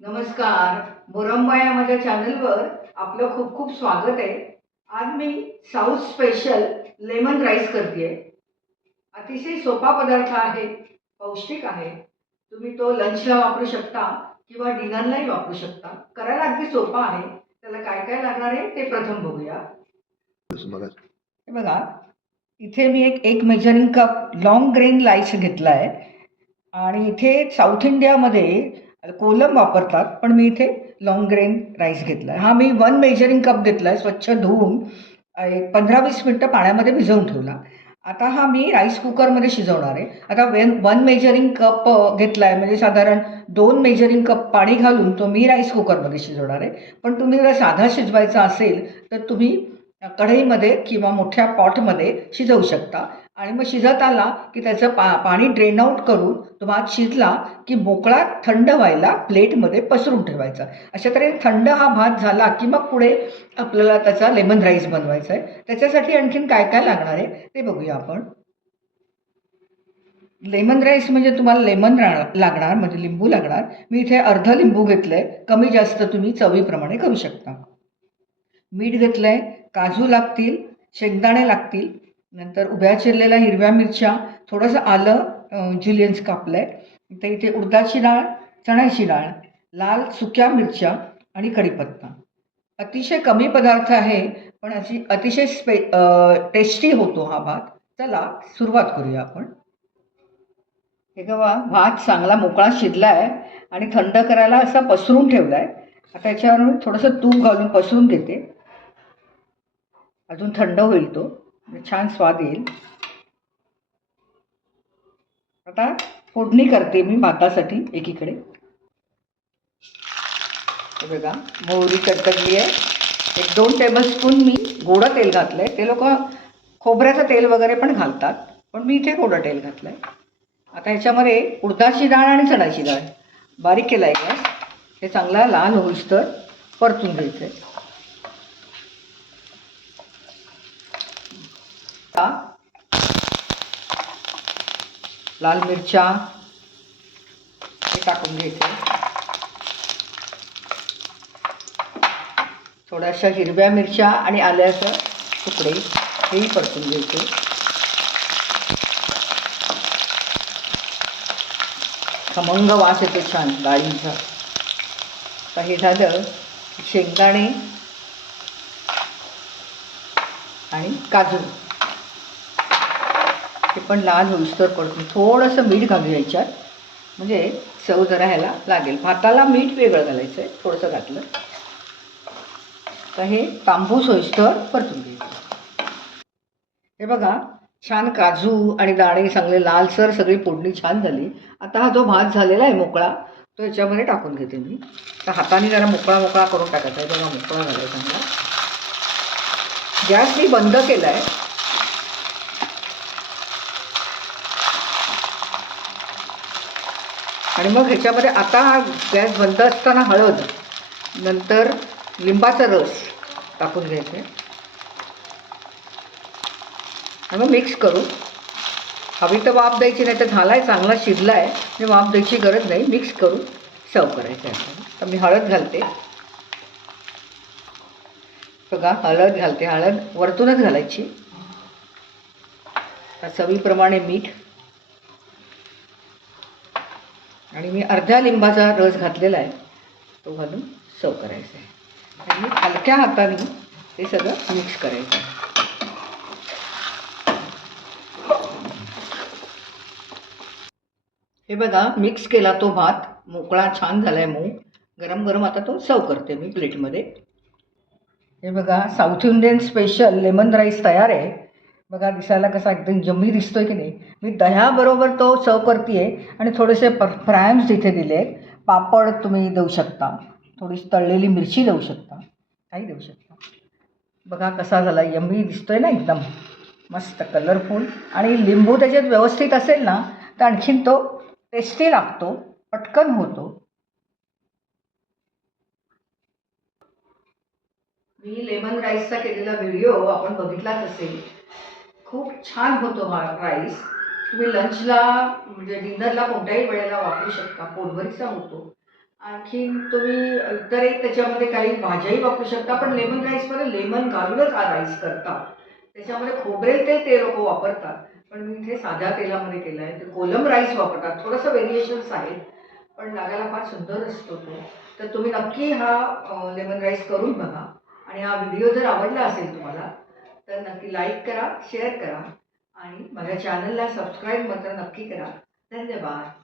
नमस्कार. बोरंबा या माझ्या चॅनलवर आपलं खूप खूप स्वागत आहे. आज मी साऊथ स्पेशल लेमन राईस करते अतिशय सोपा पदार्थ आहे पौष्टिक आहे. तुम्ही तो लंचला वापरू शकता किंवा डिनरलाही वापरू शकता. करायला अगदी सोपा आहे. त्याला काय काय लागणार आहे ते प्रथम बघूया. बघा हे बघा इथे मी एक एक measuring cup long grain rice घेतला आहे आणि इथे साऊथ इंडियामध्ये कोलम वापरतात पण मी इथे लॉंग ग्रेन राईस घेतला आहे हा मी वन मेजरिंग कप घेतला आहे स्वच्छ धुवून. एक पंधरा वीस मिनटं पाण्यामध्ये भिजवून ठेवला. आता हा मी राईस कुकरमध्ये शिजवणार आहे. आता वेन वन मेजरिंग कप घेतला आहे म्हणजे साधारण दोन मेजरिंग कप पाणी घालून तो मी राईस कुकरमध्ये शिजवणार आहे. पण तुम्ही जर साधा शिजवायचा असेल तर तुम्ही कढईमध्ये किंवा मोठ्या पॉटमध्ये शिजवू शकता. आणि मग शिजत आला की त्याचं पा पाणी ड्रेन आऊट करून तो भात शिजला की मोकळा थंड व्हायला प्लेटमध्ये पसरून ठेवायचा. अशा तऱ्हेने थंड हा भात झाला की मग पुढे आपल्याला त्याचा लेमन राईस बनवायचा आहे. त्याच्यासाठी आणखीन काय काय लागणार आहे ते बघूया आपण. लेमन राईस म्हणजे तुम्हाला लेमन रा लागणार म्हणजे लिंबू लागणार. मी इथे अर्ध लिंबू घेतलं आहे कमी जास्त तुम्ही चवीप्रमाणे करू शकता. मीठ घेतलं आहे काजू लागतील शेंगदाणे लागतील नंतर उभ्या चिरलेल्या हिरव्या मिरच्या थोडंसं आलं जुलियन्स कापलं आहे तर इथे उडदाची डाळ चण्याची डाळ लाल सुक्या मिरच्या आणि कढीपत्ता. अतिशय कमी पदार्थ आहे पण अशी अतिशय स्पे टेस्टी होतो हा भात. चला सुरुवात करूया आपण. हे गवा भात चांगला मोकळा शिजला आहे आणि थंड करायला असा पसरून ठेवला आहे आता याच्यावर थोडंसं तूप घालून पसरून घेते. अजून थंड होईल तो. म्हणजे छान स्वाद येईल. आता फोडणी करते मी भातासाठी एकीकडे. बघा मोहरी कडकडली आहे. एक दोन टेबलस्पून मी गोडं तेल घातलं आहे ते लोक खोबऱ्याचं तेल वगैरे पण घालतात पण मी इथे गोडं तेल घातलं आहे आता ह्याच्यामध्ये उडदाची डाळ आणि चणाची डाळ. बारीक केला आहे गॅस. हे चांगला लाल होईस तर परतून घ्यायचं आहे लाल मिरच्या हे टाकून घ्यायचे. थोड्याशा हिरव्या मिरच्या आणि आल्याचं तुकडे हेही परतून घ्यायचे. खमंग वास येतो छान डाळींचा. आता हे झालं शेंगदाणे आणि काजू. ते पण लाल होईस्तर पडतो थोडंसं मीठ घालू याच्यात म्हणजे चव जरा ह्याला लागेल. भाताला मीठ वेगळं घालायचं आहे थोडंसं घातलं. तर हे तांबूस होईस्तर परतून घ्यायचं. हे बघा छान काजू आणि दाणे चांगले लालसर सगळी फोडणी छान झाली. आता हा जो भात झालेला आहे मोकळा तो याच्यामध्ये टाकून घेते मी. तर हाताने जरा मोकळा मोकळा करून टाकायचा. आहे बघा मोकळा झाला आहे चांगला. गॅस मी बंद केला आहे आणि मग ह्याच्यामध्ये आता गॅस बंद असताना हळद नंतर लिंबाचा रस टाकून घ्यायचं. आहे आणि मग मिक्स करू. हवी तर वाफ द्यायची नाही तर झाला आहे चांगला शिजला आहे म्हणजे वाफ द्यायची गरज नाही. मिक्स करून सर्व करायचं आहे तर मी हळद घालते. बघा हळद घालते. हळद वरतूनच घालायची. सवीप्रमाणे चवीप्रमाणे मीठ आणि मी अर्ध्या लिंबाचा रस घातलेला आहे. तो घालून सव करायचा आहे. आणि हलक्या हाताने ते सगळं मिक्स करायचं आहे. हे बघा मिक्स केला तो भात. मोकळा छान झाला आहे मऊ. गरम गरम आता तो सर्व करते मी प्लेटमध्ये हे बघा south Indian special lemon rice तयार आहे. बघा दिसायला कसा एकदम जम्मी दिसतोय की नाही? मी दह्याबरोबर तो सर्व करते आहे आणि थोडेसे प फ्रायम्स तिथे दिले आहेत पापड तुम्ही देऊ शकता. थोडीशी तळलेली मिरची देऊ शकता. काही देऊ शकता. बघा कसा झाला. यम्मी दिसतोय ना एकदम. मस्त कलरफुल आणि लिंबू त्याच्यात व्यवस्थित असेल ना तर आणखीन तो टेस्टी लागतो. पटकन होतो. मी लेमन राईसचा केलेला व्हिडिओ आपण बघितलाच असेल. खूप छान होतो हा राईस तुम्ही लंचला म्हणजे डिनरला कोणत्याही वेळेला वापरू शकता पोटभरीचा होतो आणखीन तुम्ही इतरही त्याच्यामध्ये काही भाज्याही वापरू शकता पण लेमन राईसमध्ये लेमन घालूनच हा राईस करता. त्याच्यामध्ये खोबरेल तेल ते लोक वापरतात. पण मी इथे साध्या तेलामध्ये केलं आहे. ते कोलम राईस वापरतात. थोडंसं व्हेरिएशन्स आहेत पण लागायला फार सुंदर असतो तो. तर तुम्ही नक्की हा लेमन राईस करून बघा. आणि हा व्हिडिओ जर आवडला असेल तुम्हाला तर नक्की लाईक करा शेअर करा आणि माझ्या चॅनलला सबस्क्राईब मात्र नक्की करा. धन्यवाद.